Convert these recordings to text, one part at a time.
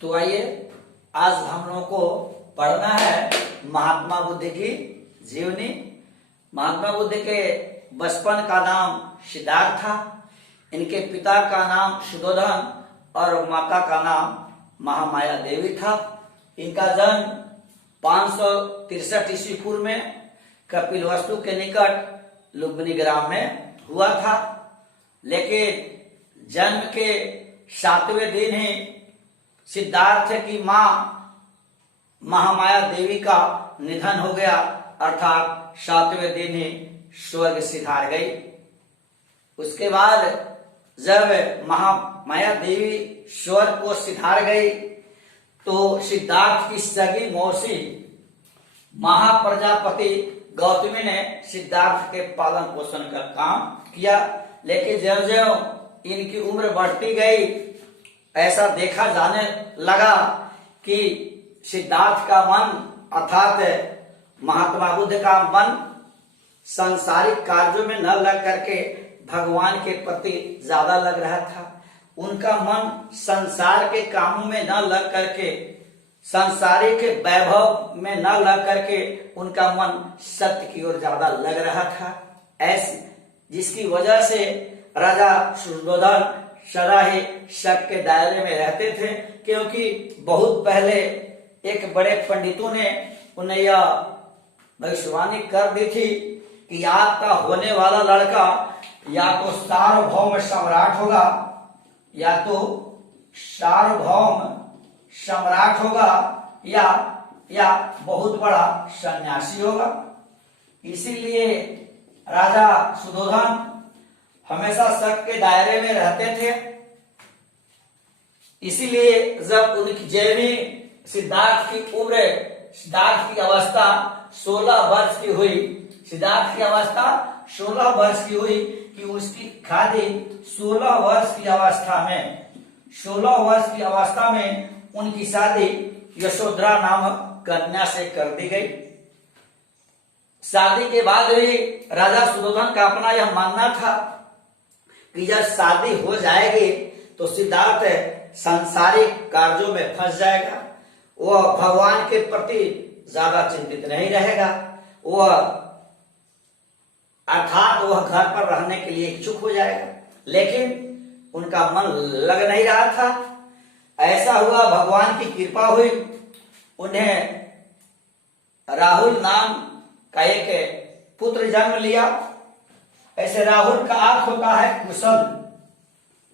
तो आइए आज हम लोगों को पढ़ना है महात्मा बुद्ध की जीवनी। महात्मा बुद्ध के बचपन का नाम सिद्धार्थ था। इनके पिता का नाम शुद्धोधन और माता का नाम महामाया देवी था। इनका जन्म 563 ईस्वी पूर्व में कपिलवस्तु के निकट लुम्बिनी ग्राम में हुआ था, लेकिन जन्म के 7वें दिन ही सिद्धार्थ की मां महामाया देवी का निधन हो गया, अर्थात 7वें दिन ही स्वर्ग सिधार गई। उसके बाद जब महामाया देवी स्वर्ग को सिधार गई तो सिद्धार्थ की सगी मौसी महाप्रजापति गौतमी ने सिद्धार्थ के पालन पोषण का काम किया। लेकिन जब जब इनकी उम्र बढ़ती गई, ऐसा देखा जाने लगा कि सिद्धार्थ का मन अर्थात महात्मा बुद्ध का मन सांसारिक कार्यों में न लग करके भगवान के प्रति ज्यादा लग रहा था। उनका मन संसार के कामों में न लग करके, सांसारिक वैभव में न लग करके उनका मन सत्य की ओर ज्यादा लग रहा था। ऐसी जिसकी वजह से राजा शुद्धोधन सदा ही शक के दायरे में रहते थे, क्योंकि बहुत पहले एक बड़े पंडितों ने उन्हें यह भविष्यवाणी कर दी थी कि आपका होने वाला लड़का या तो सार्वभौम सम्राट होगा या तो सार्वभौम सम्राट होगा या बहुत बड़ा सन्यासी होगा। इसीलिए राजा शुद्धोधन हमेशा शक के दायरे में रहते थे। इसीलिए जब उनकी जैवी सिद्धार्थ की अवस्था 16 वर्ष की हुई, सिद्धार्थ की अवस्था 16 वर्ष की हुई कि उसकी शादी 16 वर्ष की अवस्था में उनकी शादी यशोधरा नामक कन्या से कर दी गई। शादी के बाद ही राजा शुद्धोधन का अपना यह मानना था कि जब शादी हो जाएगी तो सिद्धार्थ सांसारिक कार्यों में फंस जाएगा, वह भगवान के प्रति ज्यादा चिंतित नहीं रहेगा, अर्थात वह घर पर रहने के लिए इच्छुक हो जाएगा। लेकिन उनका मन लग नहीं रहा था। ऐसा हुआ, भगवान की कृपा हुई, उन्हें राहुल नाम का एक पुत्र जन्म लिया। ऐसे राहुल का अर्थ होता है कुशल।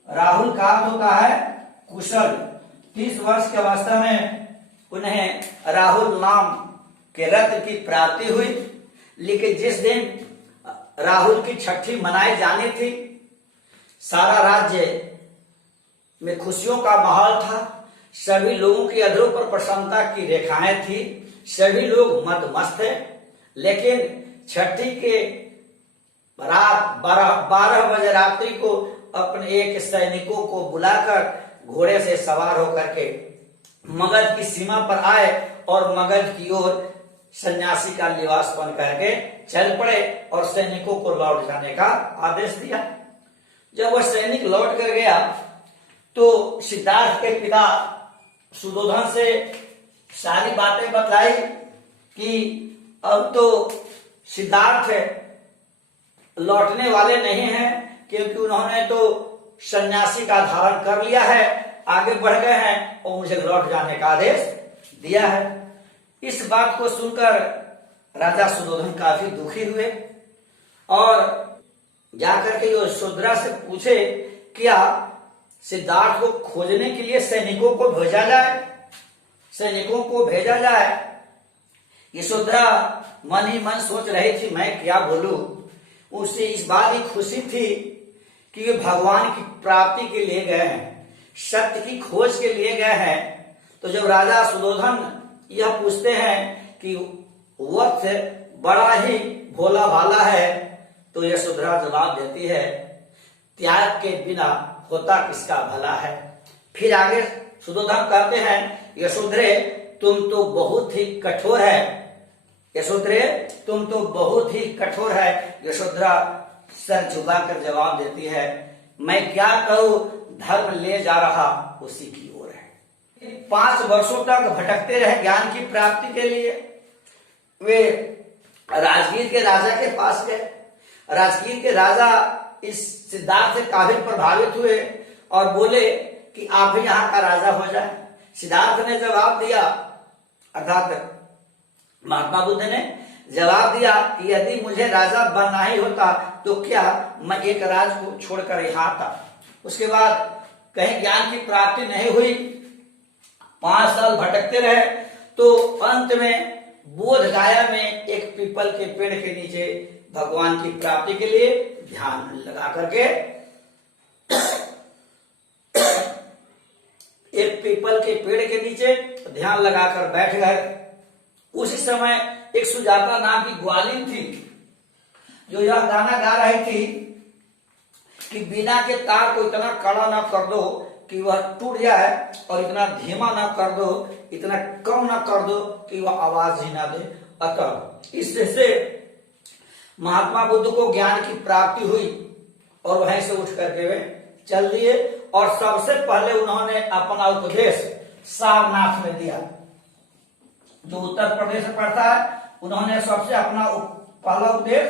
राहुल का अर्थ होता है कुशल। 30 वर्ष की अवस्था में उन्हें राहुल नाम के रत्न की प्राप्ति हुई। लेकिन जिस दिन राहुल की छठी मनाई जानी थी, सारा राज्य में खुशियों का माहौल था। सभी लोगों की अधरों पर प्रसन्नता की रेखाएं थी, सभी लोग मदमस्त थे। लेकिन छठी के रात 12 बजे रात्रि को अपने एक सैनिकों को बुलाकर घोड़े से सवार होकर के मगध की सीमा पर आए और मगध की ओर सन्यासी का लिबास बन करके चल पड़े और सैनिकों को लौट जाने का आदेश दिया। जब वह सैनिक लौट कर गया तो सिद्धार्थ के पिता शुद्धोधन से सारी बातें बताई कि अब तो सिद्धार्थ लौटने वाले नहीं हैं, क्योंकि उन्होंने तो सन्यासी का धारण कर लिया है, आगे बढ़ गए हैं और मुझे लौट जाने का आदेश दिया है। इस बात को सुनकर राजा शुद्धोधन काफी दुखी हुए और जाकर के यशोधरा से पूछे, क्या सिद्धार्थ को खोजने के लिए सैनिकों को भेजा जाए। यशोधरा मन ही मन सोच रही थी, मैं क्या बोलूं। उसे इस बात की खुशी थी कि वे भगवान की प्राप्ति के लिए गए हैं, सत्य की खोज के लिए गए हैं। तो जब राजा शुद्धोधन यह पूछते हैं कि वक्त बड़ा ही भोला भाला है, तो यशोधरा जवाब देती है, त्याग के बिना होता किसका भला है। फिर आगे शुद्धोधन कहते हैं, यशोधरे तुम तो बहुत ही कठोर है। यशोधरे तुम तो बहुत ही कठोर है। यशोधरा सर झुकाकर जवाब देती है, मैं क्या करूं, धर्म ले जा रहा उसी की ओर है। 5 वर्षों तक भटकते रहे ज्ञान की प्राप्ति के लिए। वे राजगीर के राजा के पास गए। राजगीर के राजा इस सिद्धार्थ से काफी प्रभावित हुए और बोले कि आप ही यहाँ का राजा हो जाए। सिद्धार्थ ने जवाब दिया, अर्थात महात्मा बुद्ध ने जवाब दिया कि यदि मुझे राजा बनना ही होता तो क्या मैं एक राज्य को छोड़कर यहाँ आता। उसके बाद कहीं ज्ञान की प्राप्ति नहीं हुई, 5 साल भटकते रहे, तो अंत में बोध गया में एक पीपल के पेड़ के नीचे भगवान की प्राप्ति के लिए ध्यान लगा करके एक पीपल के पेड़ के नीचे ध्यान लगाकर बैठ गए। उसी समय एक सुजाता नाम की ग्वालिन थी जो यह गाना गा रही थी कि बिना के तार को इतना कड़ा ना कर दो कि वह टूट जाए और इतना धीमा ना कर दो, इतना कम ना कर दो कि वह आवाज ही ना दे। अतः इससे महात्मा बुद्ध को ज्ञान की प्राप्ति हुई और वहीं से उठ करके वे चल दिए और सबसे पहले उन्होंने अपना उपदेश सारनाथ में दिया, जो उत्तर प्रदेश में पड़ता है। उन्होंने सबसे अपना पहला उपदेश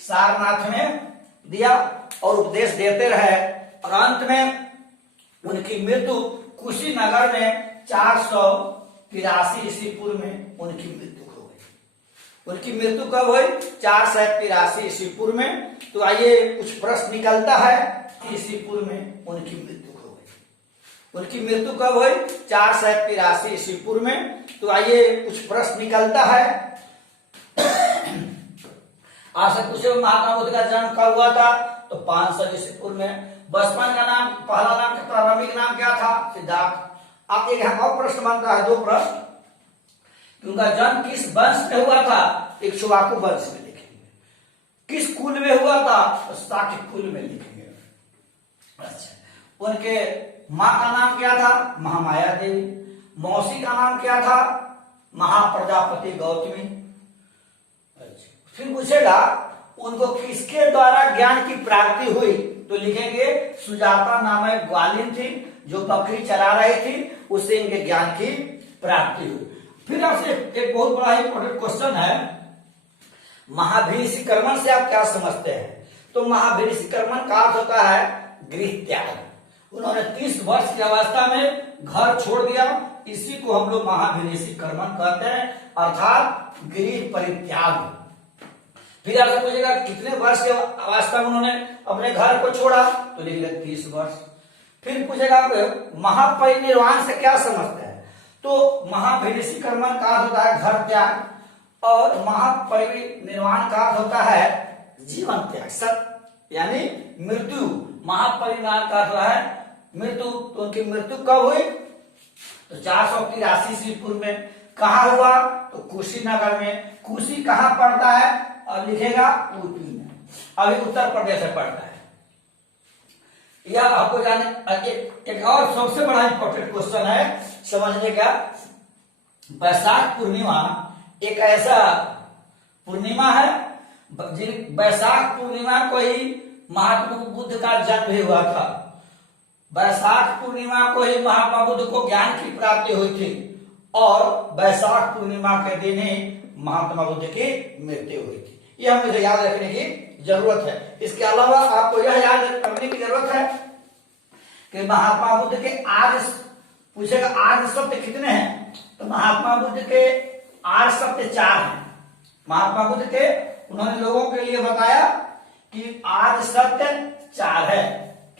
सारनाथ में दिया और उपदेश देते रहे और अंत में उनकी मृत्यु कुशीनगर में 483 ईस्वी पूर्व में उनकी मृत्यु हो गई। उनकी मृत्यु कब हुई? 483 ईस्वी पूर्व में। तो आइए कुछ प्रश्न निकलता है। ईस्वी पूर्व में उनकी मृत्यु हो गई। उनकी मृत्यु कब हुई? 483 ईस्वी पूर्व में। तो आइए कुछ प्रश्न निकलता है। आपसे पूछे महात्मा बुद्ध का जन्म कब हुआ था? तो 500 ईस्वी पूर्व में। बचपन का नाम, पहला नाम, प्रारंभिक नाम क्या था? सिद्धार्थ। आप एक और प्रश्न बनता है, 2 प्रश्न। उनका जन्म किस वंश में हुआ था? इक्ष्वाकु वंश में लिखेंगे। किस कुल में हुआ था? तो शाक्य कुल में लिखेंगे। अच्छा, उनके माँ का नाम क्या था? महामाया देवी। मौसी का नाम क्या था? महाप्रजापति गौतमी। अच्छा, फिर पूछेगा उनको किसके द्वारा ज्ञान की प्राप्ति हुई? तो लिखेंगे सुजाता नामक ग्वालिन थी जो बकरी चला रही थी, उससे इनके ज्ञान की प्राप्ति हुई। फिर आपसे एक बहुत बड़ा इंपॉर्टेंट क्वेश्चन है, महाभिनिष्क्रमण से आप क्या समझते हैं? तो महाभिनिष्क्रमण का अर्थ होता है गृह त्याग। उन्होंने 30 वर्ष की अवस्था में घर छोड़ दिया, इसी को हम लोग महाभिनिष्क्रमण कहते हैं, अर्थात गृह परित्याग। फिर आपसे पूछेगा कितने वर्ष की अवस्था में उन्होंने अपने घर को छोड़ा? तो लिखेंगे 30 वर्ष। फिर पूछेगा महापरिनिर्वाण से क्या समझते हैं? तो महाभिनिष्क्रमण का अर्थ होता है घर त्याग और महापरिनिर्वाण का अर्थ होता है जीवन त्याग, सत्य यानी मृत्यु। महापरिनिर्वाण का अर्थ है मृत्यु। तो उनकी मृत्यु कब हुई? तो 483 ईस्वी पूर्व में। कहा हुआ? तो कुशीनगर में। कुशी कहाँ पड़ता है? अब लिखेगा यूपी में, अभी उत्तर प्रदेश में पड़ता है। यह आपको जाने एक और सबसे बड़ा इंपॉर्टेंट क्वेश्चन है समझने का। वैशाख पूर्णिमा एक ऐसा पूर्णिमा है, वैशाख पूर्णिमा को ही महात्मा बुद्ध का जन्म भी हुआ था। वैशाख पूर्णिमा को ही महात्मा बुद्ध को ज्ञान की प्राप्ति हुई थी और वैशाख पूर्णिमा के दिन ही महात्मा बुद्ध की मृत्यु हुई थी। यह मुझे याद रखने की जरूरत है। इसके अलावा आपको यह याद रखने की जरूरत है कि महात्मा बुद्ध के आर्य, पूछेगा आर्य शब्द कितने हैं? तो महात्मा बुद्ध के आर्य शब्द 4 हैं। महात्मा बुद्ध के उन्होंने लोगों के लिए बताया कि आर्य सत्य 4 है।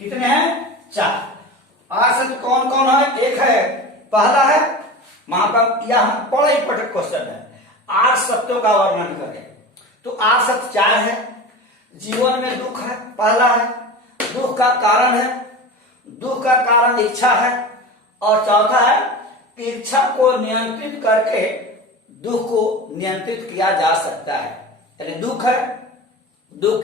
कितने हैं? 4। आर्य सत्य कौन कौन है? एक है, पहला है महात्मा, यह हम बड़ा इंपॉर्टेंट क्वेश्चन है, आर्य सत्यों का वर्णन करें। तो आर्य सत्य 4 है। जीवन में दुख है, पहला है, दुख का कारण है, दुख का कारण इच्छा है, और चौथा है कि इच्छा को नियंत्रित करके दुख को नियंत्रित किया जा सकता है। यानी दुख है, दुख